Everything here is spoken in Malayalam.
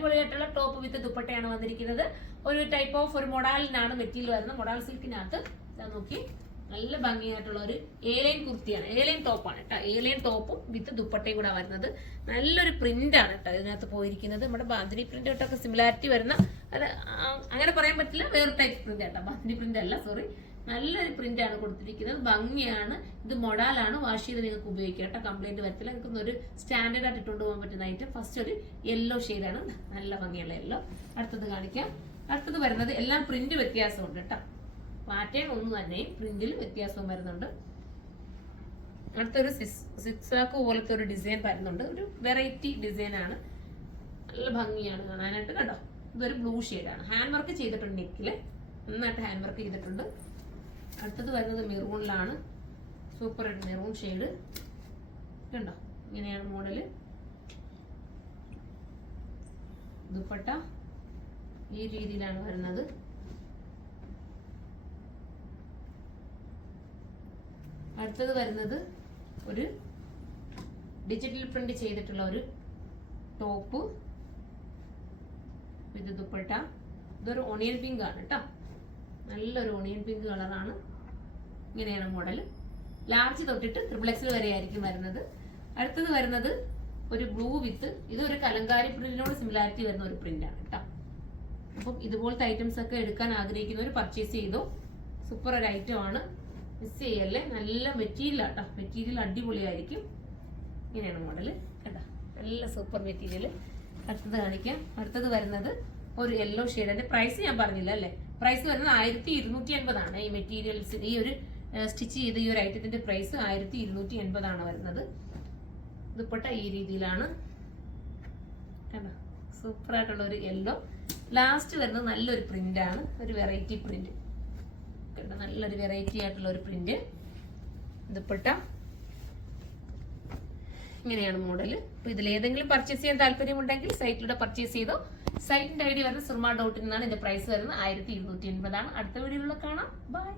അടിപൊളിയായിട്ടുള്ള ടോപ്പ് വിത്ത് ദുപ്പട്ടയാണ് വന്നിരിക്കുന്നത്. ഒരു ടൈപ്പ് ഓഫ് ഒരു മൊഡാലിനാണ് മെറ്റീരിയൽ വരുന്നത്. മൊഡാൽ സിൽക്കിനകത്ത് നോക്കി നല്ല ഭംഗിയായിട്ടുള്ള ഒരു ഏലൈൻ കുർത്തിയാണ്, ഏലൈൻ ടോപ്പാണ് കേട്ടോ. ഏലൈൻ ടോപ്പും വിത്ത് ദുപ്പട്ടയും കൂടെ വരുന്നത്. നല്ലൊരു പ്രിന്റ് ആണ് കേട്ടോ ഇതിനകത്ത് പോയിരിക്കുന്നത്. നമ്മുടെ ബാന്തിനി പ്രിന്റ് ആയിട്ടൊക്കെ സിമിലാരിറ്റി വരുന്ന, അത് അങ്ങനെ പറയാൻ പറ്റില്ല, വേറെ ടൈപ്പ് പ്രിന്റ് ആട്ടോ, ബാന്തിനി പ്രിന്റ് അല്ല, സോറി. നല്ലൊരു പ്രിന്റ് ആണ് കൊടുത്തിരിക്കുന്നത്, ഭംഗിയാണ്. ഇത് മൊഡാലാണ്, വാഷ് ചെയ്ത് നിങ്ങൾക്ക് ഉപയോഗിക്കാം കേട്ടോ, കംപ്ലൈന്റ് വരത്തില്ല. നിങ്ങൾക്ക് ഒരു സ്റ്റാൻഡേർഡ് ആയിട്ട് ഇട്ടുകൊണ്ട് പോകാൻ പറ്റുന്ന ഐറ്റം. ഫസ്റ്റ് ഒരു യെല്ലോ ഷെയ്ഡാണ്, നല്ല ഭംഗിയുള്ള യെല്ലോ. അടുത്തത് കാണിക്കാം. അടുത്തത് വരുന്നത് എല്ലാം പ്രിന്റ് വ്യത്യാസമുണ്ട് കേട്ടോ, പാറ്റേൺ ഒന്നും തന്നെ പ്രിന്റിൽ വ്യത്യാസവും വരുന്നുണ്ട്. അടുത്തൊരു സിക്സാക്ക് പോലത്തെ ഒരു ഡിസൈൻ വരുന്നുണ്ട്, ഒരു വെറൈറ്റി ഡിസൈൻ ആണ്, നല്ല ഭംഗിയാണ് കാണാനായിട്ട് കേട്ടോ. ഇതൊരു ബ്ലൂ ഷെയ്ഡാണ്, ഹാൻഡ് വർക്ക് ചെയ്തിട്ടുണ്ട്, നെക്കില് നന്നായിട്ട് ഹാൻഡ് വർക്ക് ചെയ്തിട്ടുണ്ട്. അടുത്തത് വരുന്നത് മെറൂണിലാണ്, സൂപ്പർ ആയിട്ട് മെറൂൺ ഷെയ്ഡ് കണ്ടോ. ഇങ്ങനെയാണ് മോഡല്. ദുപ്പട്ട ഈ രീതിയിലാണ് വരുന്നത്. അടുത്തത് വരുന്നത് ഒരു ഡിജിറ്റൽ പ്രിന്റ് ചെയ്തിട്ടുള്ള ഒരു ടോപ്പ് വിത്ത് ദുപ്പട്ട. ഇതൊരു ഓണിയൻ പിങ്ക് ആണ് കേട്ടോ, നല്ലൊരു ഓണിയൻ പിങ്ക് കളറാണ്. ഇങ്ങനെയാണ് മോഡൽ. ലാർജ് തൊട്ടിട്ട് XXL വരെ ആയിരിക്കും വരുന്നത്. അടുത്തത് വരുന്നത് ഒരു ബ്ലൂ വിത്ത്, ഇതൊരു കലങ്കാരി പ്രിന്റിനോട് സിമിലാരിറ്റി വരുന്ന ഒരു പ്രിന്റ് ആണ് കേട്ടോ. അപ്പം ഇതുപോലത്തെ ഐറ്റംസ് ഒക്കെ എടുക്കാൻ ആഗ്രഹിക്കുന്നവർ പർച്ചേസ് ചെയ്തോ, സൂപ്പർ ഒരു ഐറ്റം ആണ്, മിസ് ചെയ്യല്ലേ. നല്ല മെറ്റീരിയൽ ആട്ടോ, മെറ്റീരിയൽ അടിപൊളിയായിരിക്കും. ഇങ്ങനെയാണ് മോഡല് കേട്ടോ, നല്ല സൂപ്പർ മെറ്റീരിയൽ. അടുത്തത് കാണിക്കാം. അടുത്തത് വരുന്നത് ഒരു യെല്ലോ ഷെയ്ഡ്. അതിന്റെ പ്രൈസ് ഞാൻ പറഞ്ഞില്ല അല്ലേ, പ്രൈസ് വരുന്നത് 1280 ഈ മെറ്റീരിയൽസ്. ഈ ഒരു സ്റ്റിച്ച് ചെയ്ത ഈ ഒരു ഐറ്റത്തിന്റെ പ്രൈസ് 1280 വരുന്നത്. ദുപ്പട്ട ഈ രീതിയിലാണ് കേട്ടോ, സൂപ്പർ ആയിട്ടുള്ള ഒരു യെല്ലോ. ലാസ്റ്റ് വരുന്നത് നല്ലൊരു പ്രിന്റ് ആണ്, ഒരു വെറൈറ്റി പ്രിന്റ് കേട്ടോ, നല്ലൊരു വെറൈറ്റി ആയിട്ടുള്ള ഒരു പ്രിന്റ്. ദുപ്പട്ട ഇങ്ങനെയാണ് മോഡല്. അപ്പൊ ഇതിലേതെങ്കിലും പർച്ചേസ് ചെയ്യാൻ താല്പര്യമുണ്ടെങ്കിൽ സൈറ്റിലൂടെ പർച്ചേസ് ചെയ്തോ. സൈറ്റിന്റെ ഐഡി വരുന്നത് surma.in എന്നാണ്. ഇതിന്റെ പ്രൈസ് വരുന്നത് 1280. അടുത്ത വീഡിയോയിലൂടെ കാണാം. ബൈ.